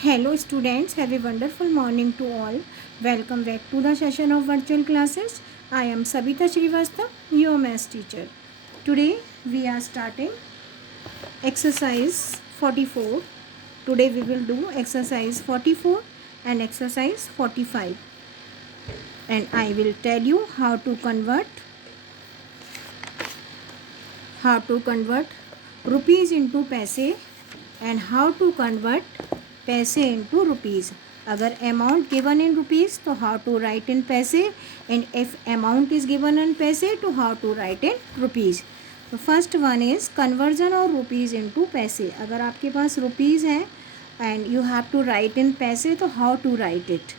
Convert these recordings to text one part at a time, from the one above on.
Hello students, have a wonderful morning to all. Welcome back to the session of virtual classes. I am Sabita Srivastava, your math teacher. Today we are starting exercise 44. Today we will do exercise 44 and exercise 45. And I will tell you how to convert rupees into पैसे and how to convert पैसे into rupees. अगर amount given in rupees तो how to write in पैसे, and if amount is given in पैसे तो how to write in rupees. तो first one is conversion of rupees into paise. अगर आपके पास रुपीज़ है and you have to write in paise तो how to write it.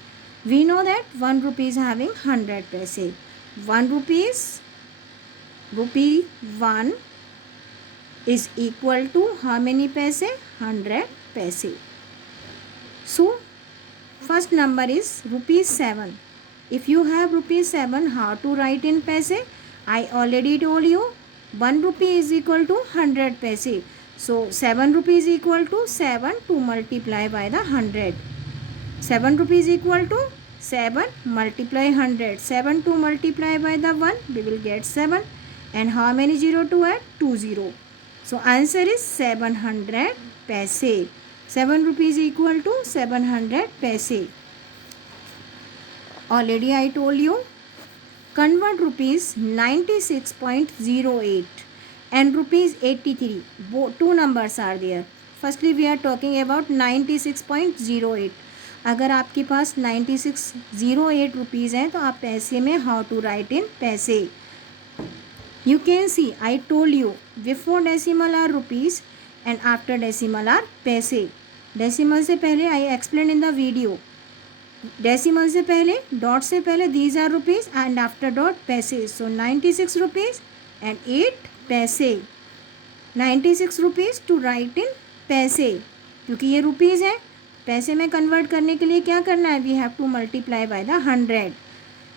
We know that 1 rupees having 100 paise. 1 rupees rupee 1 is equal to how many paise? 100 paise. So first number is rupees 7. If you have rupees 7, how to write in paise? I already told you 1 rupee is equal to 100 paise. So 7 rupees equal to 7 to multiply by the 100. 7 rupees equal to 7 multiply 100. 7 to multiply by the 1, we will get 7. And how many 0 to add? 2 0. So answer is 700 paise. 7 rupees equal to 700 paise. Already I told you, convert rupees 96.08 and rupees 83. Two numbers are there. Firstly we are talking about 96.08. अगर आपके पास 9608 rupees हैं तो आप पैसे में how to write in पैसे. You can see I told you before decimal are rupees and after decimal are paise. Decimal से पहले I explained in the video. Decimal से पहले dot से पहले these are rupees and after dot paise. So 96 rupees and 8 paise. 96 rupees to write in paise. क्योंकि ये rupees है, पैसे में कन्वर्ट करने के लिए क्या करना है? We have to multiply by the 100.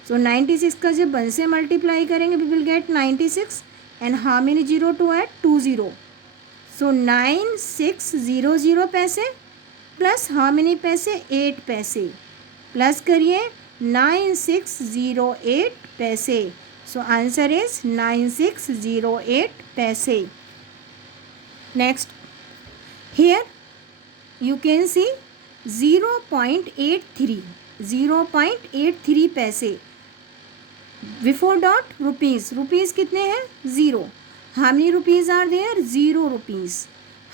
So 96 का जब 1 से मल्टीप्लाई करेंगे we will get 96 and how many 0 to add? 2 0. So 9600 पैसे plus how many पैसे? 8 पैसे प्लस करिए 9608 पैसे. So answer is 9608 पैसे. Next, here you can see 0.83 पैसे. Before dot rupees. रुपीज़ कितने हैं? 0. How many rupees are there? 0 rupees.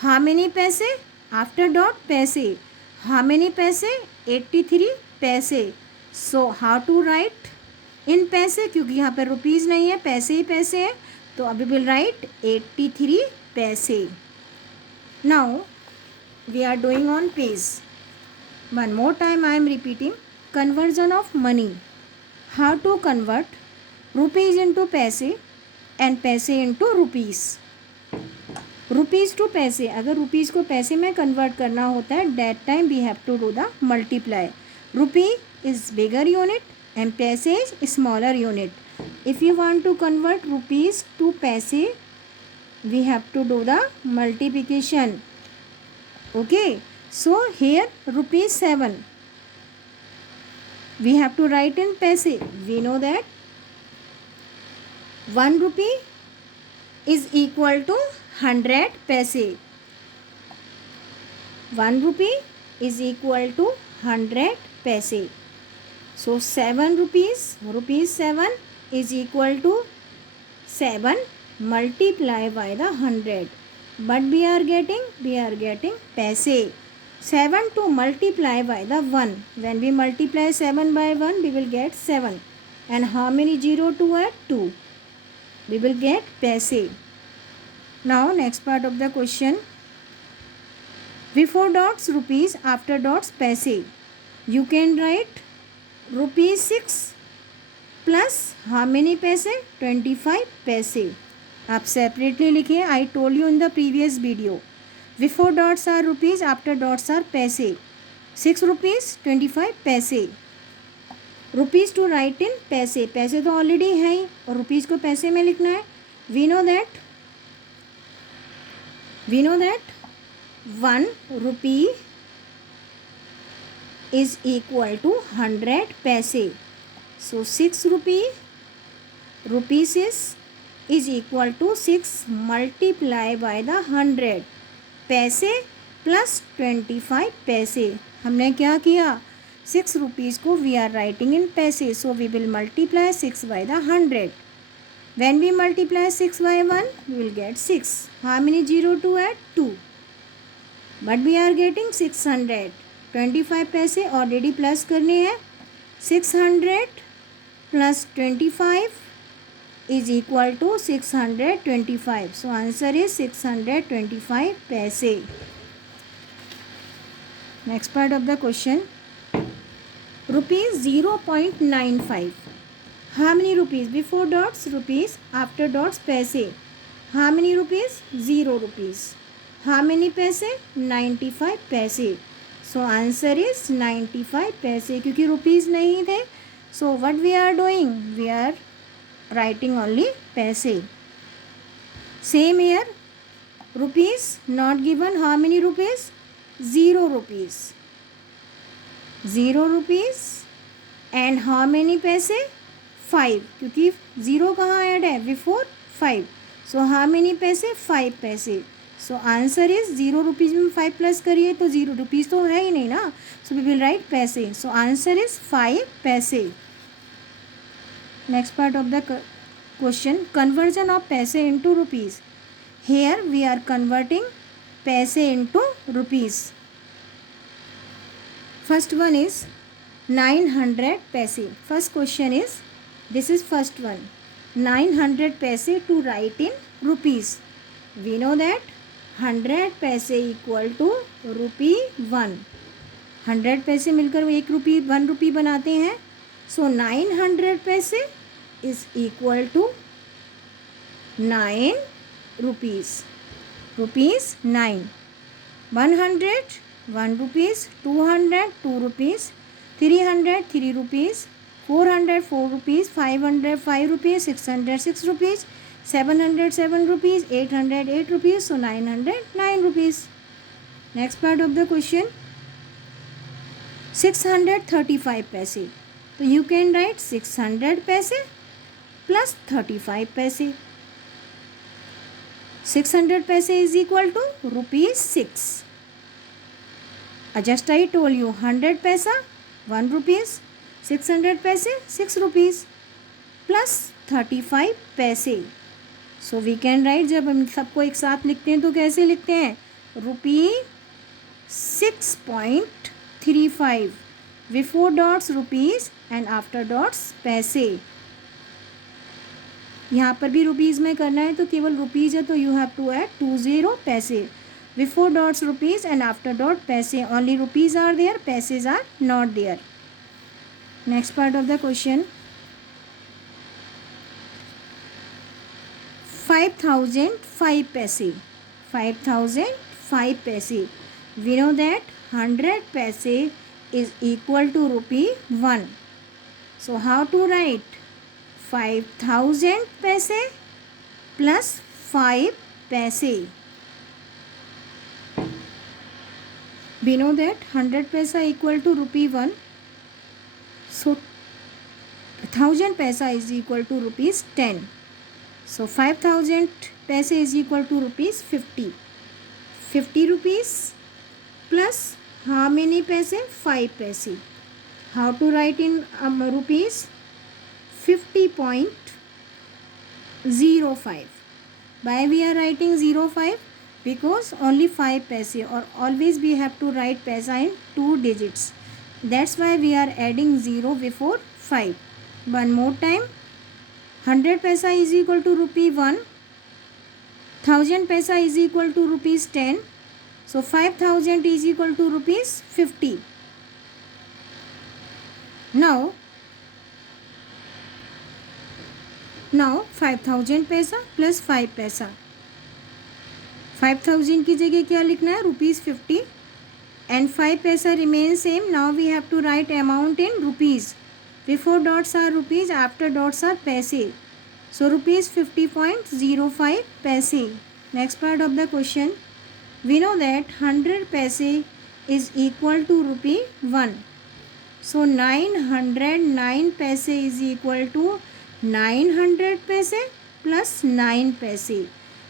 How many paise? After dot paise. How many paise? 83 paise. So how to write in paise? क्योंकि यहाँ पर रुपीज़ नहीं है, पैसे ही पैसे हैं, तो अभी will write 83 paise. Now we are doing on page. One more time I am repeating. Conversion of money. How to convert rupees into paise and paise into rupees. Rupees to paise. अगर rupees को पैसे में convert करना होता है, that time we have to do the multiply. Rupee is bigger unit and paise is smaller unit. If you want to convert rupees to paise, we have to do the multiplication. Okay. So here rupees 7. We have to write in paise. We know that 1 rupee is equal to 100 paise. 1 rupee is equal to 100 paise. So 7 rupees, rupees 7 is equal to 7 multiplied by the 100. But we are getting paise. 7 to multiply by the 1. When we multiply 7 by 1, we will get 7. And how many 0 to add? 2. We will get paise. Now next part of the question. Before dots rupees, after dots paise. You can write rupees 6 plus how many paise? 25 paise. आप separately लिखिए. I told you in the previous video. Before dots are rupees, after dots are paise. 6 rupees 25 पैसे. Rupees two write in पैसे. पैसे तो already है ही और rupees को पैसे में लिखना है. We know that 1 rupee is equal to 100 पैसे. So 6 rupees is equal to 6 multiply by the 100 पैसे प्लस 25 पैसे. हमने क्या किया, 6 rupees को we are writing in पैसे, so we will multiply 6 by the 100. When we multiply 6 by 1, we will get 6. How many 0 to add? 2. But we are getting 600. 25 पैसे already plus करने हैं. 600 plus 25 is equal to 625. So answer is 625 पैसे. Next part of the question. Rupees 0.95. How many rupees? Before dots rupees, after dots पैसे. How many rupees? 0 rupees. How many पैसे? 95 पैसे. So answer is 95 पैसे. क्योंकि rupees नहीं थे, so what we are doing? We are writing only पैसे. Same here. Rupees not given. How many rupees? 0 rupees. 0 rupees. And how many पैसे? 5. क्योंकि 0 कहाँ ऐड है? Before 5. So how many पैसे? 5 पैसे. So answer is 0 rupees में 5 plus करिए तो 0 rupees तो है ही नहीं ना. So we will write पैसे. So answer is 5 पैसे. Next part of the question. Conversion of पैसे into rupees. Here we are converting पैसे into rupees. First one is 900 पैसे. First question is, this is first one. 900 पैसे to write in rupees. We know that 100 paise equal to रुपी 1. 100 पैसे मिलकर 1 रुपी बनाते हैं. So 900 paise is equal to 9 rupees. Rupees 9. 100 1 rupees. 200 2 rupees. 300 3 rupees. 400 4 rupees. 500 5 rupees. 600 6 rupees. 700 7 rupees. 800 8 rupees. So 900 9 rupees. Next part of the question. 635 पैसे. तो you can write 600 पैसे plus 35 पैसे. 600 पैसे is equal to rupees 6. Just I told you 100 पैसा 1 rupees. 600 paise 6 rupees plus 35 पैसे. So we can write, जब हम सबको एक साथ लिखते हैं तो कैसे लिखते हैं? रुपी 6.35. Before dots rupees and after dots पैसे. यहाँ पर भी रुपीज़ में करना है तो केवल रुपीज़ है तो you have to add 20 paise. Before dots rupees and after dot paise. Only rupees are there, paises are not there. Next part of the question. 5005 paise. 5005 पैसे. We know that 100 पैसे is equal to rupee 1. So how to write? 5000 पैसे plus 5 पैसे. We know that 100 पैसा equal to rupee 1. So 1000 पैसा is equal to rupees 10. So 5000 पैसे is equal to rupees 50. 50 rupees plus how many पैसे? 5 पैसे. How to write in rupees? 50.05. Why we are writing 05? Because only 5 पैसे, or always we have to write पैसा in 2 digits. That's why we are adding 0 before 5. One more time. 100 पैसा is equal to rupee 1. 1000 पैसा is equal to rupees 10. So 5000 is equal to rupees 50. Now 5000 पैसा plus 5 पैसा. 5000 की जगह क्या लिखना है? रुपीज़ 50 and 5 पैसा remain same. Now we have to write amount in rupees. Before dots are rupees, after dots are पैसे. So rupees 50.05 पैसे. Next part of the question. We know that 100 पैसे is equal to rupee 1. So 909 paise is equal to 900 paise plus 9 paise.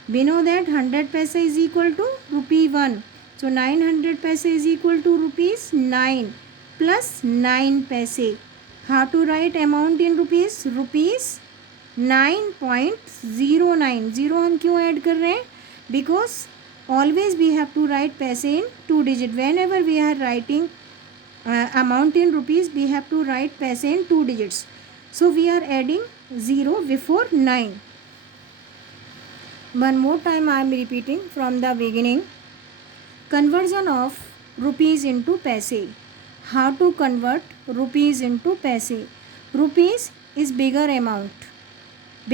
We know that 100 paise is equal to rupee 1. So 900 paise is equal to rupees 9 plus 9 paise. How to write amount in rupees? Rupees 9.09. Zero हम क्यों add कर रहे हैं? Because always we have to write paise in 2 digit. Whenever we are writing amount in rupees, we have to write paise in 2 digits. So we are adding 0 before 9. One more time I am repeating from the beginning. Conversion of rupees into paise. How to convert rupees into paise? Rupees is bigger amount,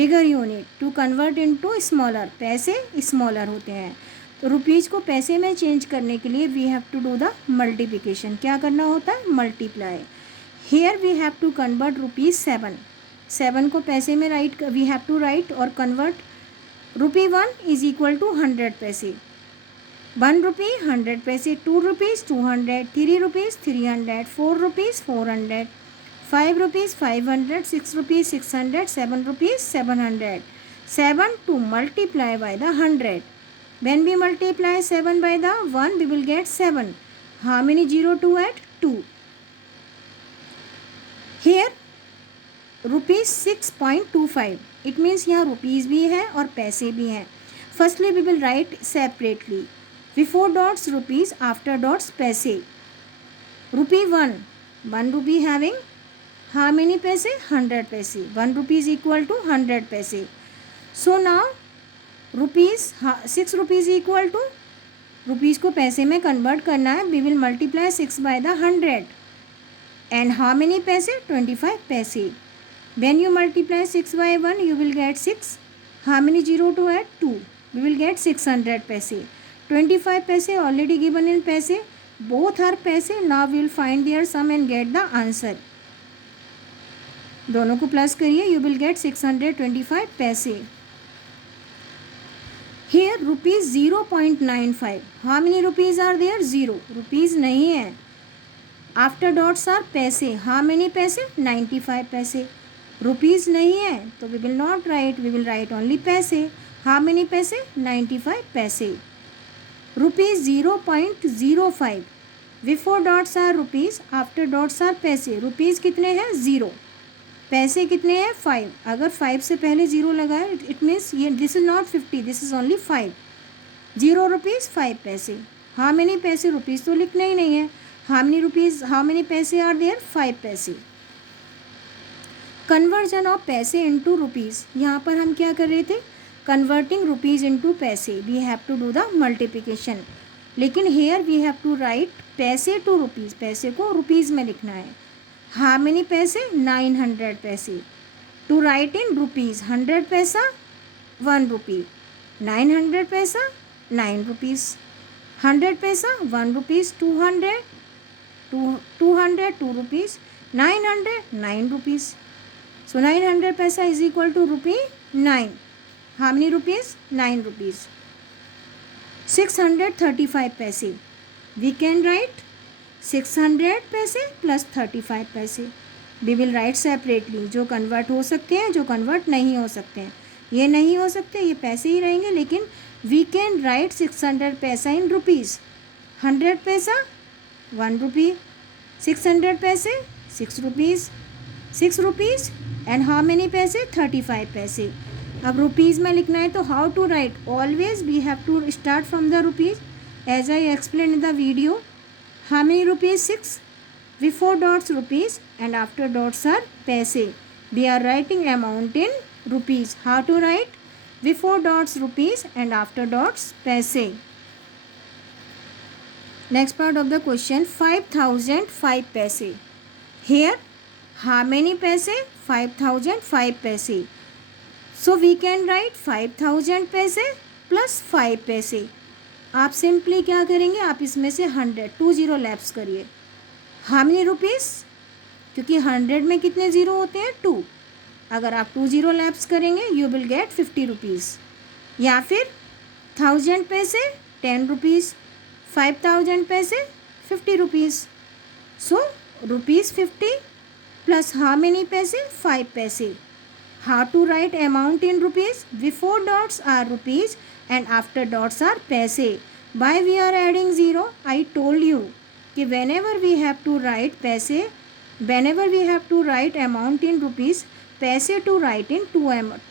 bigger unit. To convert into smaller, पैसे smaller होते हैं. तो rupees को पैसे में change करने के लिए we have to do the multiplication. क्या करना होता है? Multiply. Here we have to convert rupees 7 को पैसे में right we have to write और convert. Rupee 1 is equal to 100 paise. 1 rupee 100 paise. 2 rupees 200. 3 rupees 300. 4 rupees 400. 5 rupees 500. 6 rupees 600. 7 rupees 700. 7 to multiply by the 100. When we multiply 7 by the 1, we will get 7. How many 0 to add? 2. Here rupees 6.25. It means यहाँ rupees भी है और पैसे भी हैं. Firstly we will write separately. Before dots rupees, after dots paise. Rupee 1. 1 rupee having how many paise? 100 paise. 1 rupee is equal to 100 paise. So now rupees 6 rupees equal to rupees को पैसे में convert करना है. We will multiply 6 by the 100. And how many paise? 25 paise. When you multiply 6 by 1, you will get 6. How many 0 to add? 2. We will get 600 paise. 25 paise already given in paise. Both are paise. Now we will find their sum and get the answer. दोनों को plus करिए. You will get 625 पैसे. Here rupees 0.95. How many rupees are there? 0. Rupees नहीं है. After dots are पैसे. How many पैसे? 95 पैसे. Rupees नहीं है तो we will not write. We will write only पैसे. How many पैसे? 95 पैसे. Rupees 0.05. Before dots are rupees. After dots are पैसे. Rupees कितने हैं? 0. पैसे कितने हैं? 5. अगर 5 से पहले 0 लगाए इट मीन्स ये this is not 50, this is only 5. 0 rupees 5 पैसे. हाउ मेनी पैसे? रुपीज़ तो लिखना ही नहीं है. How many rupees, how many paise are there? 5 paise. Conversion of paise into rupees. यहाँ पर हम क्या कर रहे थे? Converting rupees into paise. We have to do the multiplication. लेकिन here we have to write paise to rupees. पैसे को रुपीज़ में लिखना है. हाउ मेनी पैसे? 900 पैसे. To write in rupees. 100 पैसा 1 रुपी. 900 पैसा 9 रुपीज़. 100 पैसा 1 rupees. 200 2 rupees. 900 9 rupees. So 900 paisa is equal to rupee 9. How many rupees? 9 rupees. 635 paise. We can write 600 paise plus 35 paise. We will write separately. जो कन्वर्ट हो सकते हैं, जो कन्वर्ट नहीं हो सकते हैं. ये नहीं हो सकते, ये पैसे ही रहेंगे. लेकिन वी कैन राइट 600 पैसा इन रुपीज़. 100 पैसा 1 रुपी. 600 paise 6 rupees. 6 rupees and how many paise? 35 paise. अब रुपीज़ में लिखना है तो how to write? Always we have to start from the rupees as I explain in the video. How many rupees? 6. Before dots rupees and after dots are paise. We are writing amount in rupees. How to write? Before dots rupees and after dots paise. Next part of the question. 5005 paise. Here how many paise? 5005 paise. So we can write 5000 paise plus 5 paise. आप simply क्या करेंगे? आप इसमें से 100 2 0 lapse करिए. How many rupees? क्योंकि 100 में कितने ज़ीरो होते हैं? 2. अगर आप 2 0 लैप्स करेंगे यू विल गेट 50 रुपीज़. या फिर 1000 पैसे 10 रुपीज़. 5000 पैसे 50 rupees. So ₹50 plus how many paise? 5 paise. How to write amount in rupees? Before dots are rupees and after dots are paise. Why we are adding 0? I told you कि whenever we have to write paise, whenever we have to write amount in rupees, paise to write in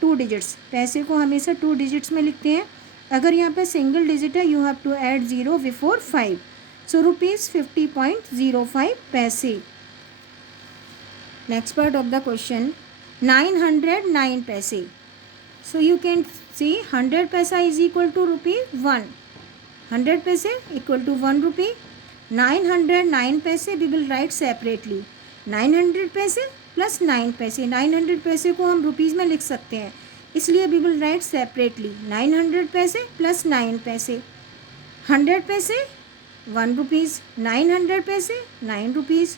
two digits. Paise को हमेशा 2 digits में लिखते हैं. अगर यहाँ पे single digit है, you have to add 0 before 5. So ₹50.05 paise. Next part of the question, 909 paise. So you can see 100 पैसा is equal to ₹1. 100 paise equal to ₹1. 909 पैसे वी विल राइट सेपरेटली. 900 पैसे प्लस 9 पैसे. 900 पैसे को हम रुपीज़ में लिख सकते हैं, इसलिए वी विल राइट सेपरेटली. 900 पैसे प्लस 9 पैसे. 100 पैसे ₹1. 900 पैसे ₹9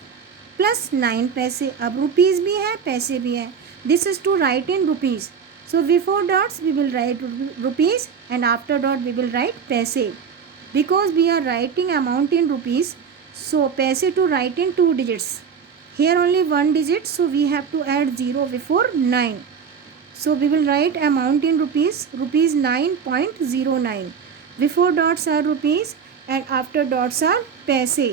प्लस 9 पैसे. अब रुपीज़ भी है, पैसे भी है. This is to write in rupees. So before dots we will write rupees and after dot we will write paise. Because we are writing amount in rupees, so paise to write in 2 digits. Here only 1 digit, so we have to add 0 before 9. So we will write amount in rupees, ₹9.09. Before dots are rupees and after dots are paise.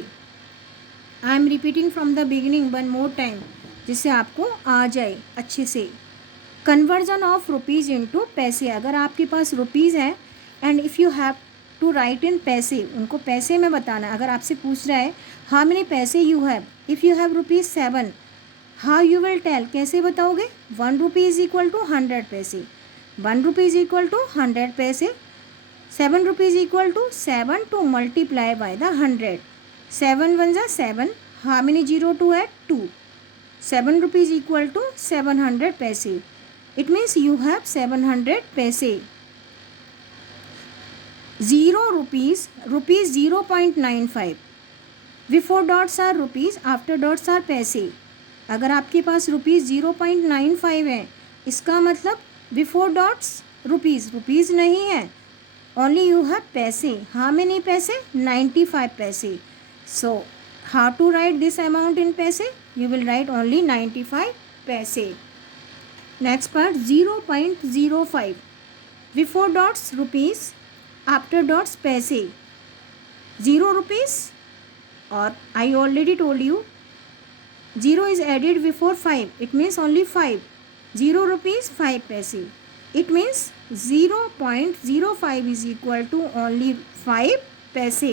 I am repeating from the beginning one more time, जिससे आपको आ जाए अच्छे से. Conversion of rupees into paise. अगर आपके पास rupees है and if you have to write in paise, उनको पैसे में बताना. अगर आपसे पूछ रहा है how many paise you have, if you have ₹7, how you will tell, कैसे बताओगे? ₹1 is equal to 100 paise. ₹1 is equal to 100 paise. ₹7 is equal to 7 to multiply by the 100. 7 1 जा 7. How many 0 to add 2. ₹7 equal to 700 paise. It means you have 700 paise. ₹0, ₹0.95. Before dots are rupees, after dots are paise. अगर आपके पास ₹0.95 है, इसका मतलब before dots rupees नहीं है, only you have paise. How many paise? 95 paise. So how to write this amount in paise? You will write only 95 paise. Next part, 0.05. Before dots rupees, after dots paise. ₹0, और I already told you 0 is added before 5. It means only 5. ₹0, 5 paise. It means 0.05 is equal to only 5 paise.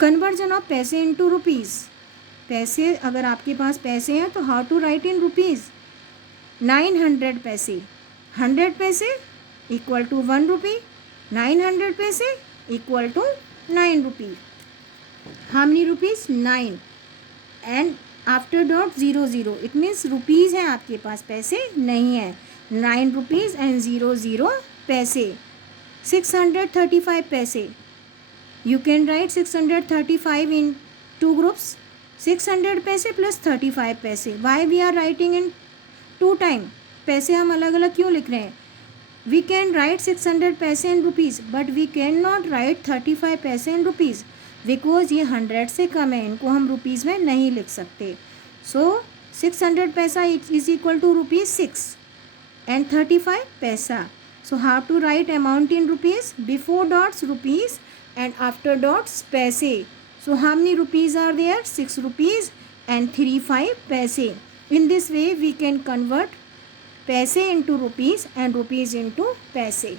Conversion of paise into rupees. Paise, अगर आपके पास पैसे हैं तो how to write in rupees? 900 paise. 100 paise equal to ₹1. 900 paise equal to ₹9. How many rupees? 9. And after dot 0. It means rupees हैं आपके पास, पैसे नहीं है. ₹9 and 0 paise. 635 paise. You can write 635 in 2 groups. 600 paise plus 35 paise. Why we are writing in 2 time? Paise हम अलग अलग क्यों लिख रहे हैं? We can write 600 पैसे in rupees, but we cannot write 35 पैसे in rupees because ये 100 से कम है, इनको हम रुपीज़ में नहीं लिख सकते. So 600 पैसा is equal to ₹6 and 35 पैसा. So how to write amount in rupees? Before dots rupees and after dots पैसे. So how many rupees are there? ₹6 and 35 पैसे. In this way we can convert पैसे into rupees and rupees into पैसे.